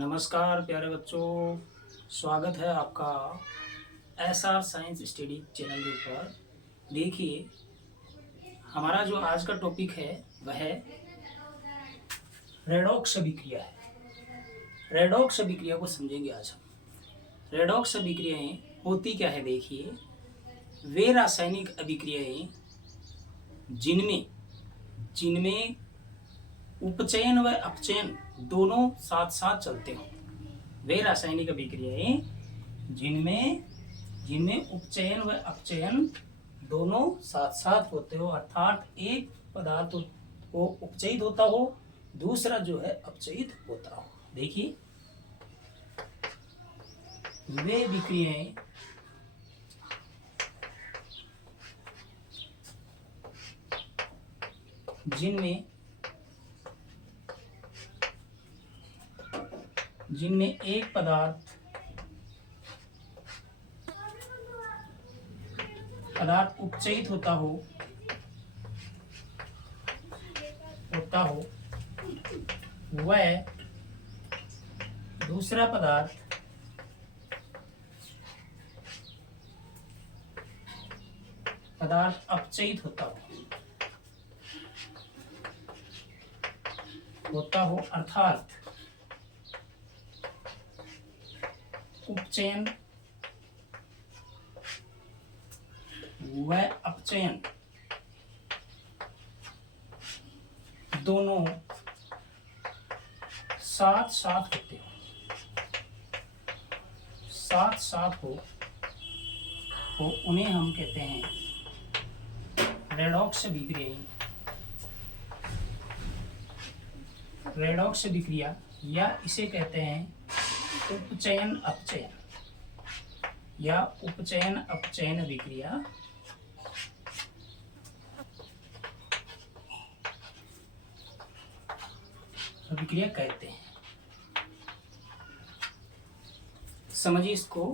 नमस्कार प्यारे बच्चों, स्वागत है आपका एसआर साइंस स्टडी चैनल के ऊपर। देखिए, हमारा जो आज का टॉपिक है वह रेडॉक्स अभिक्रिया है। रेडॉक्स अभिक्रिया को समझेंगे आज हम। रेडॉक्स अभिक्रियाएं होती क्या है? देखिए, वे रासायनिक अभिक्रियाएं जिनमें जिनमें उपचयन व अपचयन दोनों साथ साथ चलते हों। वे रासायनिक अभिक्रियाएं जिनमें जिनमें उपचयन व अपचयन दोनों साथ साथ होते हो, अर्थात एक पदार्थ को उपचयित होता हो, दूसरा जो है अपचयित होता हो। देखिए, वे अभिक्रियाएं जिनमें एक पदार्थ उपचयित होता हो वह दूसरा पदार्थ अपचयित होता हो, अर्थात उपचयन व अपचयन दोनों साथ साथ हो तो उन्हें हम कहते हैं रेडॉक्स अभिक्रिया, या इसे कहते हैं उपचयन अपचयन अभिक्रिया कहते हैं। समझिए इसको।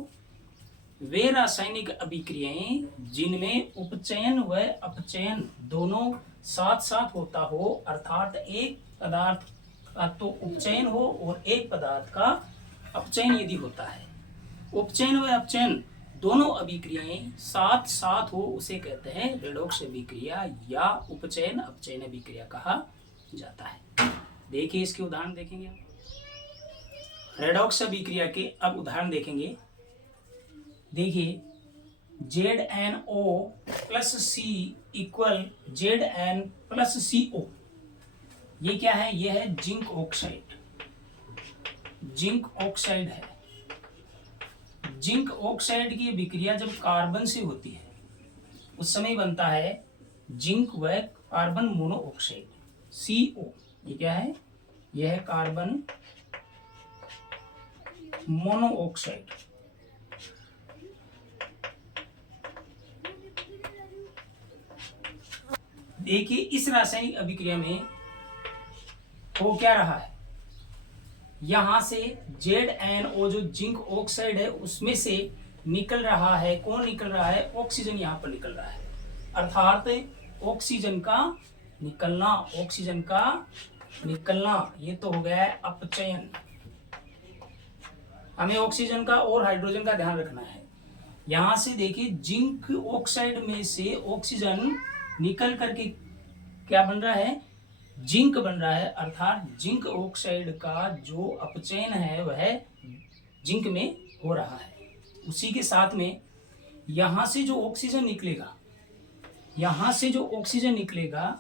वे रासायनिक अभिक्रियाएं जिनमें उपचयन व अपचयन दोनों साथ साथ होता हो, अर्थात एक पदार्थ का तो उपचयन हो और एक पदार्थ का अपचयन यदि होता है, उपचयन व अपचयन दोनों अभिक्रियाएं साथ साथ हो, उसे कहते हैं रेडॉक्स अभिक्रिया या उपचयन अपचयन अभिक्रिया कहा जाता है। देखिए, इसके उदाहरण देखेंगे। रेडॉक्स अभिक्रिया के अब उदाहरण देखेंगे। देखिए, ZnO plus C equal Zn plus CO। ये क्या है? ये है जिंक ऑक्साइड है। जिंक ऑक्साइड की अभिक्रिया जब कार्बन से होती है उस समय बनता है जिंक व कार्बन मोनोऑक्साइड, CO। ये क्या है? यह है कार्बन मोनोऑक्साइड। देखिए, इस रासायनिक अभिक्रिया में हो क्या रहा है? यहां से ZnO जो जिंक ऑक्साइड है उसमें से निकल रहा है, कौन निकल रहा है? ऑक्सीजन यहां पर निकल रहा है, अर्थात ऑक्सीजन का निकलना ये तो हो गया है अपचयन। हमें ऑक्सीजन का और हाइड्रोजन का ध्यान रखना है। यहां से देखिए, जिंक ऑक्साइड में से ऑक्सीजन निकल करके क्या बन रहा है? जिंक बन रहा है, अर्थात जिंक ऑक्साइड का जो अपचयन है वह जिंक में हो रहा है। उसी के साथ में यहां से जो ऑक्सीजन निकलेगा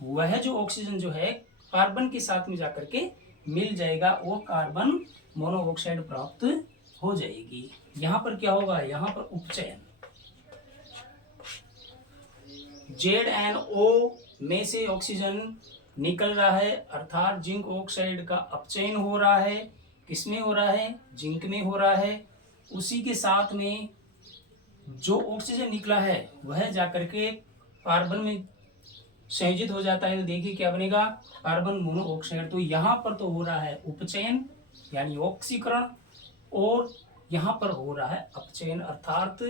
वह जो ऑक्सीजन जो है कार्बन के साथ में जाकर के मिल जाएगा और कार्बन मोनोऑक्साइड प्राप्त हो जाएगी। यहां पर क्या होगा? यहां पर उपचयन, ZnO में से ऑक्सीजन निकल रहा है, अर्थात जिंक ऑक्साइड का अपचयन हो रहा है। किसमें हो रहा है? जिंक में हो रहा है। उसी के साथ में जो ऑक्सीजन निकला है वह जाकर के कार्बन में संयोजित हो जाता है। तो देखिए क्या बनेगा? Carbon monoxide. तो यहाँ पर तो हो रहा है उपचयन यानी ऑक्सीकरण, और यहाँ पर हो रहा है अपचयन, अर्थात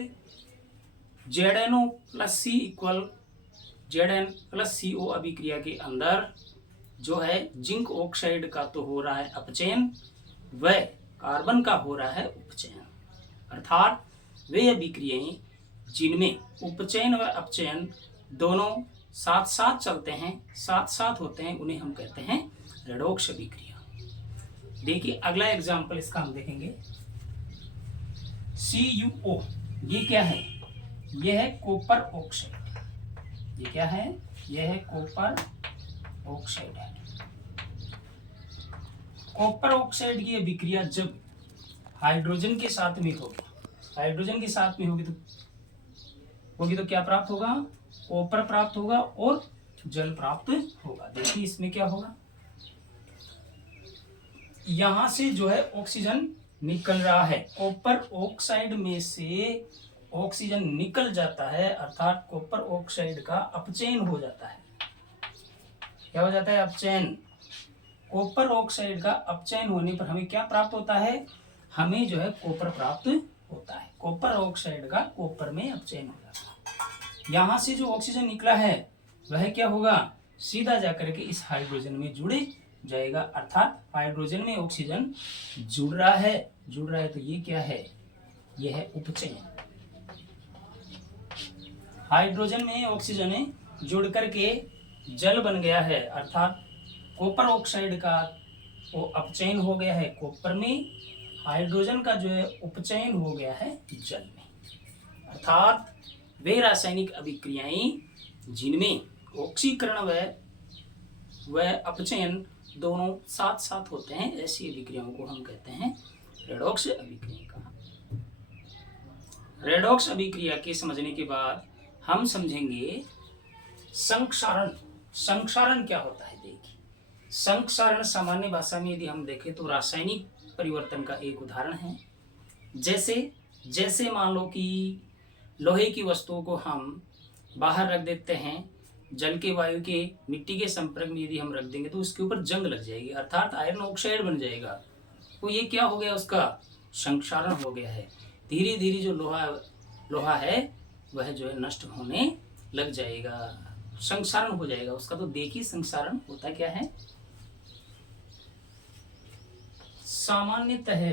ZnO plus C equal Zn plus CO अभिक्रिया के अंदर जो है जिंक ऑक्साइड का तो हो रहा है अपचयन, वह कार्बन का हो रहा है उपचयन। अर्थात वे अभिक्रियाएं जिनमें उपचयन व अपचयन दोनों साथ साथ चलते हैं, साथ साथ होते हैं, उन्हें हम कहते हैं रेडॉक्स अभिक्रिया। देखिए अगला एग्जाम्पल इसका हम देखेंगे। CuO, ये क्या है? यह है कॉपर ऑक्साइड। ये क्या है? यह है कॉपर ऑक्साइड है। कॉपर ऑक्साइड की अभिक्रिया जब हाइड्रोजन के साथ में होगी, हाइड्रोजन के साथ में होगी तो क्या प्राप्त होगा? कॉपर प्राप्त होगा और जल प्राप्त होगा। देखिए इसमें क्या होगा, यहां से जो है ऑक्सीजन निकल रहा है, कॉपर ऑक्साइड में से ऑक्सीजन निकल जाता है, अर्थात कॉपर ऑक्साइड का अपचयन हो जाता है। क्या हो जाता है? अपचयन। कॉपर ऑक्साइड का अपचयन होने पर हमें क्या प्राप्त होता है? हमें जो है कॉपर प्राप्त होता है। कॉपर ऑक्साइड का कॉपर में अपचयन हो जाता है। यहां से जो ऑक्सीजन निकला है वह क्या होगा? सीधा जाकर के इस हाइड्रोजन में जुड़ जाएगा, अर्थात हाइड्रोजन में ऑक्सीजन जुड़ रहा है तो ये क्या है? यह है उपचयन। हाइड्रोजन में ऑक्सीजन जुड़ करके जल बन गया है, अर्थात कॉपर ऑक्साइड का वो अपचयन हो गया है कॉपर में, हाइड्रोजन का जो है उपचयन हो गया है जल में। अर्थात वे रासायनिक अभिक्रियाएं जिनमें ऑक्सीकरण व अपचयन दोनों साथ साथ होते हैं, ऐसी अभिक्रियाओं को हम कहते हैं रेडॉक्स अभिक्रिया। रेडॉक्स अभिक्रिया के समझने के बाद हम समझेंगे संक्षारण। संक्षारण क्या होता है? देखिए, संक्षारण सामान्य भाषा में यदि हम देखें तो रासायनिक परिवर्तन का एक उदाहरण है। जैसे मान लो कि लोहे की वस्तुओं को हम बाहर रख देते हैं, जल के, वायु के, मिट्टी के संपर्क में यदि हम रख देंगे तो उसके ऊपर जंग लग जाएगी, अर्थात आयरन ऑक्साइड बन जाएगा। तो ये क्या हो गया? उसका संक्षारण हो गया है। धीरे धीरे जो लोहा है वह जो है नष्ट होने लग जाएगा, संक्षारण हो जाएगा उसका। तो देखिए संक्षारण होता क्या है। सामान्यतः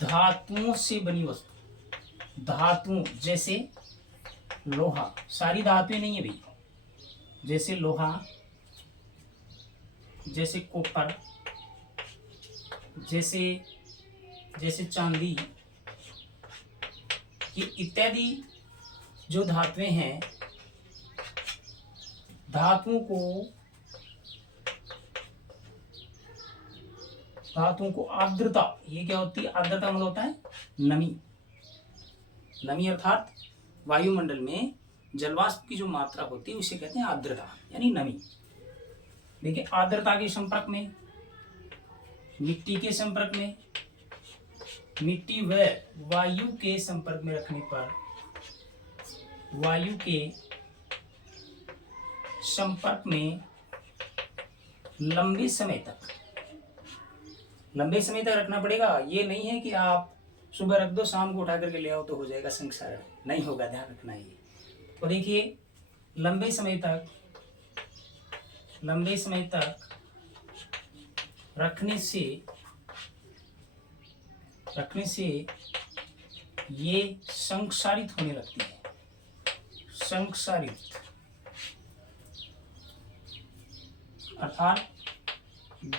धातुओं से बनी वस्तु, धातुओं जैसे लोहा, सारी धातुएं नहीं है भैया, जैसे लोहा, जैसे कॉपर, जैसे चांदी, ये इत्यादि जो धातुएं हैं, धातुओं को आर्द्रता, ये क्या होती है? आर्द्रता मतलब होता है नमी। नमी अर्थात वायुमंडल में जलवाष्प की जो मात्रा होती है उसे कहते हैं आर्द्रता, यानी नमी। देखिए आर्द्रता के संपर्क में, मिट्टी के संपर्क में, मिट्टी व वायु के संपर्क में रखने पर, वायु के संपर्क में लंबे समय तक रखना पड़ेगा। ये नहीं है कि आप सुबह रख दो, शाम को उठा करके ले आओ तो हो जाएगा संक्षारण, नहीं होगा, ध्यान रखना ये। तो देखिए लंबे समय तक रखने से ये संक्षारित होने लगती है, संक्षारित अर्थात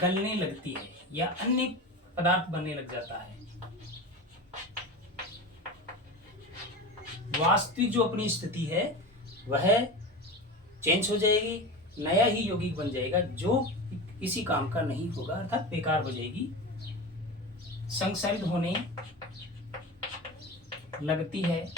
गलने लगती है या अन्य पदार्थ बनने लग जाता है। वास्तविक जो अपनी स्थिति है वह चेंज हो जाएगी, नया ही यौगिक बन जाएगा जो किसी काम का नहीं होगा, अर्थात बेकार हो जाएगी। संक्षारित होने लगती है,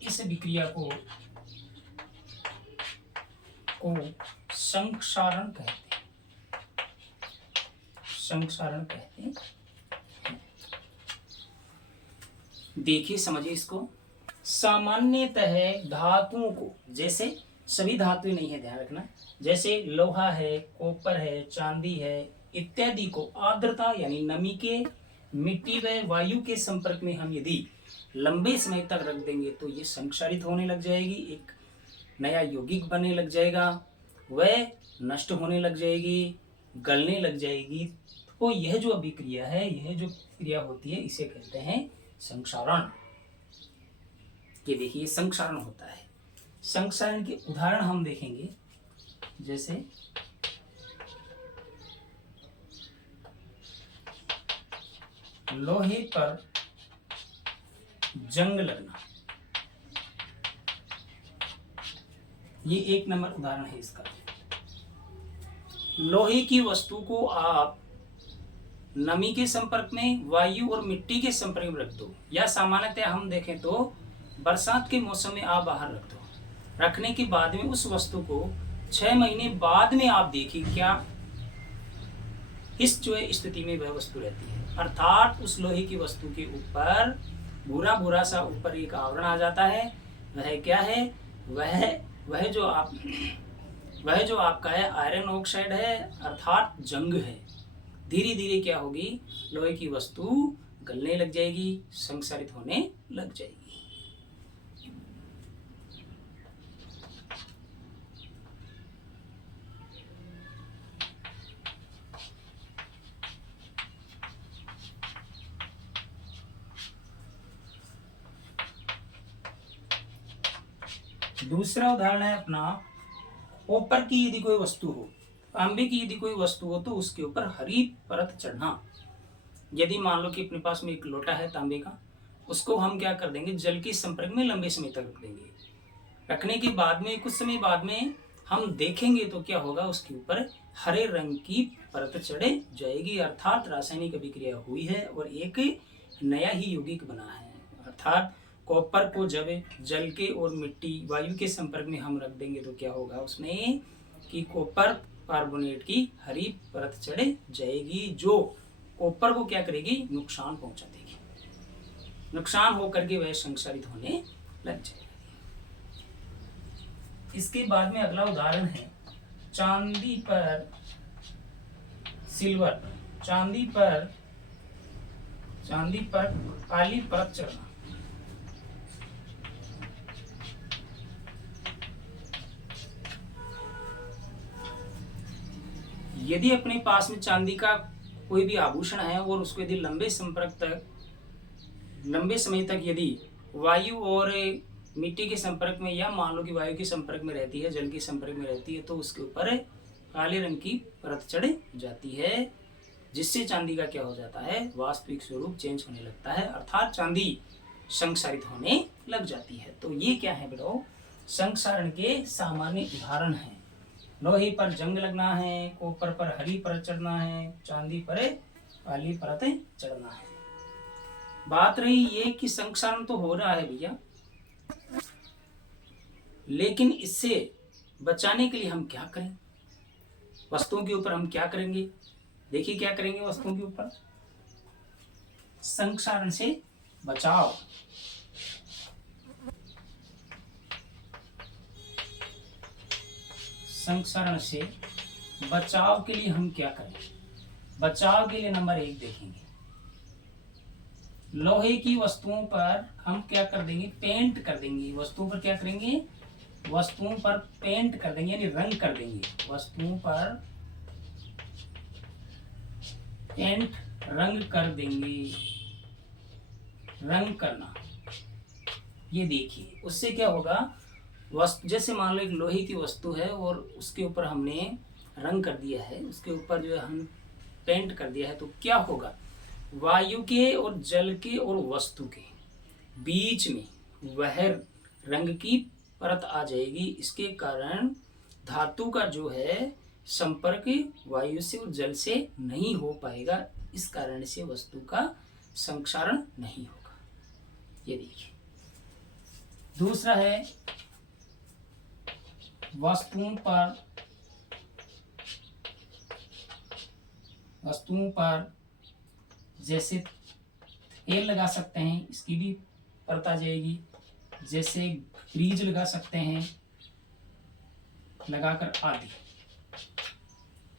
इस विक्रिया को संक्षारण कहते हैं। देखिए समझिए इसको। सामान्यतः धातुओं को, जैसे सभी धातुएं नहीं है, ध्यान रखना, जैसे लोहा है, कॉपर है, चांदी है, इत्यादि को आर्द्रता यानी नमी के, मिट्टी व वायु के संपर्क में हम यदि लंबे समय तक रख देंगे तो ये संक्षारित होने लग जाएगी, एक नया यौगिक बनने लग जाएगा, वह नष्ट होने लग जाएगी, गलने लग जाएगी। तो यह जो अभिक्रिया है, यह जो क्रिया होती है, इसे कहते हैं संक्षारण। ये देखिए संक्षारण होता है। संक्षारण के उदाहरण हम देखेंगे, जैसे लोहे पर जंग लगना, ये 1 नंबर उदाहरण है इसका। लोहे की वस्तु को आप नमी के संपर्क में, वायु और मिट्टी के संपर्क में रख दो, या सामान्यतः हम देखें तो बरसात के मौसम में आप बाहर रख दो। रखने के बाद में उस वस्तु को 6 महीने बाद में आप देखिए क्या इस जो स्थिति में वह वस्तु रहती है, अर्थात उस लोहे की वस्तु के ऊपर भूरा भूरा सा ऊपर एक आवरण आ जाता है। वह क्या है? वह जो आपका है आयरन ऑक्साइड है, अर्थात जंग है। धीरे धीरे क्या होगी? लोहे की वस्तु गलने लग जाएगी, संक्षारित होने लग जाएगी। दूसरा उदाहरण है अपना, कॉपर की यदि कोई वस्तु हो, तांबे की यदि कोई वस्तु हो, तो उसके ऊपर हरी परत चढ़ना। यदि मान लो कि अपने पास में एक लोटा है तांबे का, उसको हम क्या कर देंगे? जल के संपर्क में लंबे समय तक रख देंगे। रखने के बाद में कुछ समय बाद में हम देखेंगे तो क्या होगा? उसके ऊपर हरे रंग की परत चढ़ जाएगी, अर्थात रासायनिक अभिक्रिया हुई है और एक नया ही यौगिक बना है। अर्थात कॉपर को जब जल के और मिट्टी वायु के संपर्क में हम रख देंगे तो क्या होगा उसमें कि कॉपर कार्बोनेट की हरी परत चढ़ जाएगी, जो कॉपर को क्या करेगी? नुकसान पहुंचा देगी। नुकसान होकर के वह संक्षारित होने लग जाएगी। इसके बाद में अगला उदाहरण है चांदी पर सिल्वर, चांदी पर काली परत चढ़ना। यदि अपने पास में चांदी का कोई भी आभूषण है और उसको यदि लंबे समय तक यदि वायु और मिट्टी के संपर्क में, या मान लो कि वायु के संपर्क में रहती है, जल के संपर्क में रहती है, तो उसके ऊपर काले रंग की परत चढ़ जाती है, जिससे चांदी का क्या हो जाता है? वास्तविक स्वरूप चेंज होने लगता है, अर्थात चांदी संक्षारित होने लग जाती है। तो ये क्या है बेटो? संक्षारण के सामान्य उदाहरण हैं। लोहे पर जंग लगना है, कॉपर पर हरी परत चढ़ना है, चांदी पर काली परत चढ़ना है। बात रही ये कि संक्षारण तो हो रहा है भैया, लेकिन इससे बचाने के लिए हम क्या करें? वस्तुओं के ऊपर हम क्या करेंगे? देखिए क्या करेंगे वस्तुओं के ऊपर? संक्षारण से बचाव। संक्षारण से बचाव के लिए हम क्या करें? बचाव के लिए नंबर 1 देखेंगे, लोहे की वस्तुओं पर हम क्या कर देंगे? पेंट कर देंगे। वस्तुओं पर क्या करेंगे? वस्तुओं पर पेंट कर देंगे, यानी रंग कर देंगे। वस्तुओं पर पेंट रंग कर देंगे। रंग करना, ये देखिए उससे क्या होगा? वस्तु जैसे मान लो एक लोहे की वस्तु है और उसके ऊपर हमने रंग कर दिया है, उसके ऊपर जो है हम पेंट कर दिया है, तो क्या होगा? वायु के और जल के और वस्तु के बीच में वह रंग की परत आ जाएगी। इसके कारण धातु का जो है संपर्क वायु से और जल से नहीं हो पाएगा, इस कारण से वस्तु का संक्षारण नहीं होगा। ये देखिए। दूसरा है वस्तुओं पर जैसे तेल लगा सकते हैं, इसकी भी परत आ जाएगी। जैसे ग्रीज लगा सकते हैं, लगाकर आदि।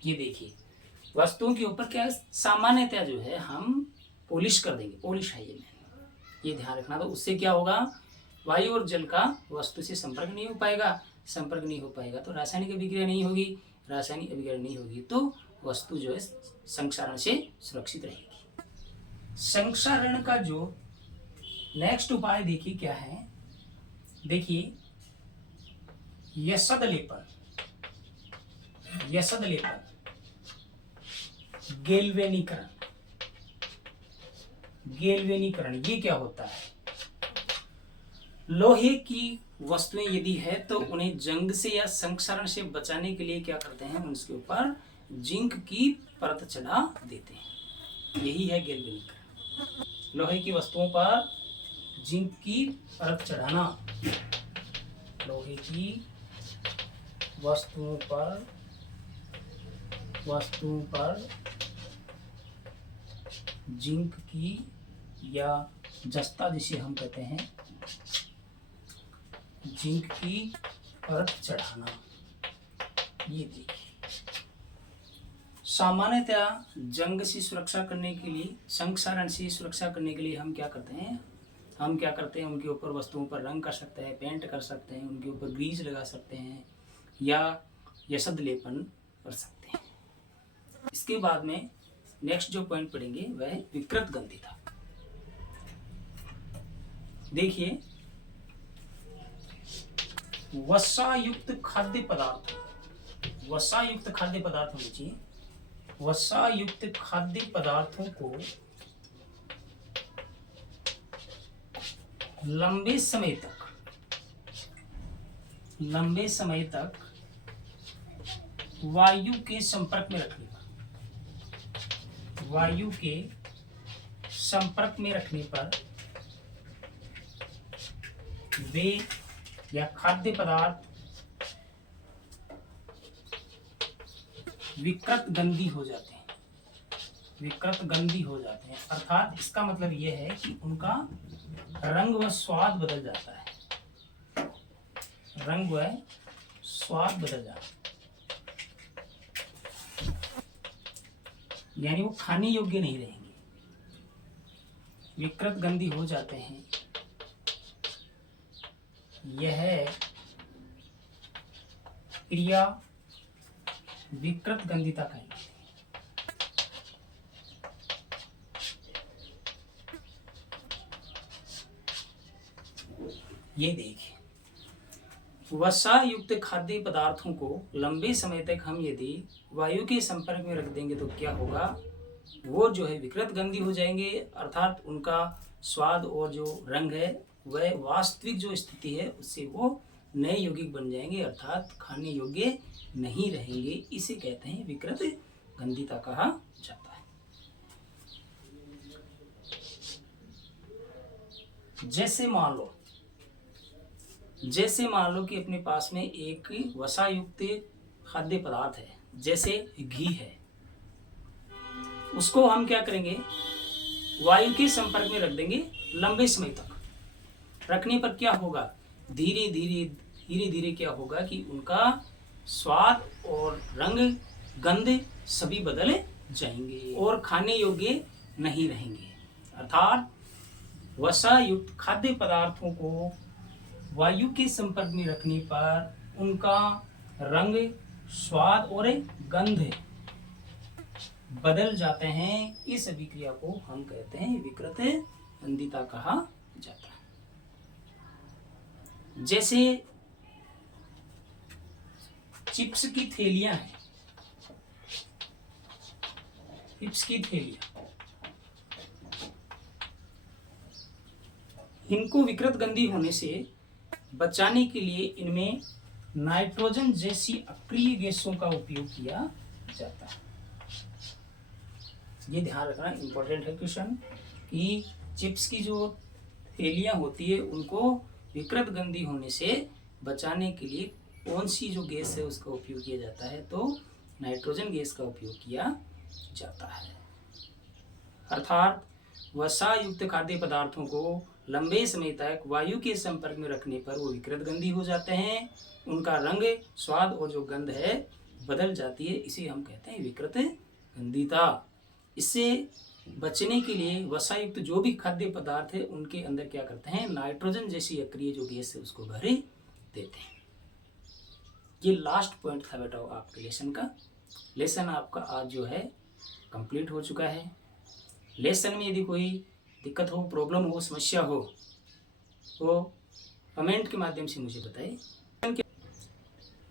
ये देखिए वस्तुओं के ऊपर क्या सामान्यतः जो है हम पॉलिश कर देंगे, पॉलिश है ये ध्यान रखना। तो उससे क्या होगा, वायु और जल का वस्तु से संपर्क नहीं हो पाएगा, संपर्क नहीं हो पाएगा तो रासायनिक अभिक्रिया नहीं होगी, रासायनिक अभिक्रिया नहीं होगी तो वस्तु जो है संक्षारण से सुरक्षित रहेगी। संक्षारण का जो नेक्स्ट उपाय देखिए क्या है, देखिए यसद लेपन, यसद लेपन, गेल्वेनीकरण, गेल्वेनीकरण ये क्या होता है, लोहे की वस्तुएं यदि है तो उन्हें जंग से या संक्षारण से बचाने के लिए क्या करते हैं, उसके ऊपर जिंक की परत चढ़ा देते हैं, यही है गेल्वेनीकरण। लोहे की वस्तुओं पर जिंक की परत चढ़ाना, लोहे की वस्तुओं पर जिंक की या जस्ता जिसे हम कहते हैं, जिंक की परत चढ़ाना। ये देखिए सामान्यतः जंग से सुरक्षा करने के लिए, संक्षारण से सुरक्षा करने के लिए हम क्या करते हैं, उनके ऊपर वस्तुओं पर रंग कर सकते हैं, पेंट कर सकते हैं, उनके ऊपर ग्रीस लगा सकते हैं या यसद लेपन कर सकते हैं। इसके बाद में नेक्स्ट जो पॉइंट पढ़ेंगे वह है विकृत गंधिता। देखिए वसायुक्त खाद्य पदार्थ, वसायुक्त खाद्य पदार्थ होने चाहिए, वसायुक्त खाद्य पदार्थों को लंबे समय तक वायु के संपर्क में रखने पर, वायु के संपर्क में रखने पर वे या खाद्य पदार्थ विकृत गंधी हो जाते हैं, विकृत गंधी हो जाते हैं। अर्थात इसका मतलब यह है कि उनका रंग व स्वाद बदल जाता है, रंग व स्वाद बदल जाता है, यानी वो खाने योग्य नहीं रहेंगे, विकृत गंधी हो जाते हैं। यह क्रिया विकृत गंधिता कहलाती है। ये देखिए वसा युक्त खाद्य पदार्थों को लंबे समय तक हम यदि वायु के संपर्क में रख देंगे तो क्या होगा, वो जो है विकृत गंधी हो जाएंगे, अर्थात उनका स्वाद और जो रंग है वह वास्तविक जो स्थिति है उससे वो नए यौगिक बन जाएंगे, अर्थात खाने योग्य नहीं रहेंगे। इसे कहते हैं विकृत गंधिता कहा जाता है। जैसे मान लो कि अपने पास में एक वसा युक्त खाद्य पदार्थ है, जैसे घी है, उसको हम क्या करेंगे, वायु के संपर्क में रख देंगे। लंबे समय तक रखने पर क्या होगा, धीरे धीरे क्या होगा कि उनका स्वाद और रंग गंध सभी बदल जाएंगे और खाने योग्य नहीं रहेंगे। अर्थात वसा युक्त खाद्य पदार्थों को वायु के संपर्क में रखने पर उनका रंग, स्वाद और गंध बदल जाते हैं। इस अभिक्रिया को हम कहते हैं विकृत गंधिता कहा जाता है। जैसे चिप्स की थैलियां हैं, चिप्स की थैलियां, इनको विकृत गंधी होने से बचाने के लिए इनमें नाइट्रोजन जैसी अक्रिय गैसों का उपयोग किया जाता है। ये ध्यान रखना इंपॉर्टेंट है क्वेश्चन, कि चिप्स की जो थैलियां होती है उनको विकृत गंधी होने से बचाने के लिए कौन सी जो गैस है उसका उपयोग किया जाता है, तो नाइट्रोजन गैस का उपयोग किया जाता है। अर्थात वसा युक्त खाद्य पदार्थों को लंबे समय तक वायु के संपर्क में रखने पर वो विकृत गंधी हो जाते हैं, उनका रंग, स्वाद और जो गंध है बदल जाती है। इसे हम कहते हैं विकृत गंधीता। इससे बचने के लिए वसायुक्त जो भी खाद्य पदार्थ है उनके अंदर क्या करते हैं, नाइट्रोजन जैसी अक्रिय जो गैस है उसको भरे देते हैं। ये लास्ट पॉइंट था बेटा आपके लेसन का। लेसन आपका आज जो है कंप्लीट हो चुका है। लेसन में यदि कोई दिक्कत हो, प्रॉब्लम हो, समस्या हो तो कमेंट के माध्यम से मुझे बताइए।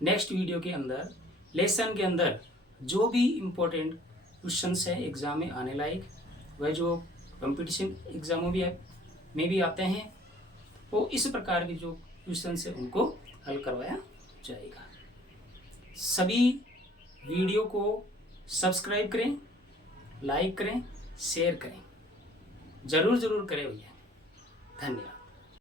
नेक्स्ट वीडियो के अंदर लेसन के अंदर जो भी इम्पोर्टेंट क्वेश्चंस है एग्ज़ाम में आने लायक, वह जो कंपटीशन एग्ज़ामों में भी आते हैं, वो इस प्रकार के जो क्वेश्चंस है उनको हल करवाया जाएगा। सभी वीडियो को सब्सक्राइब करें, लाइक करें, शेयर करें, ज़रूर करें भैया। धन्यवाद।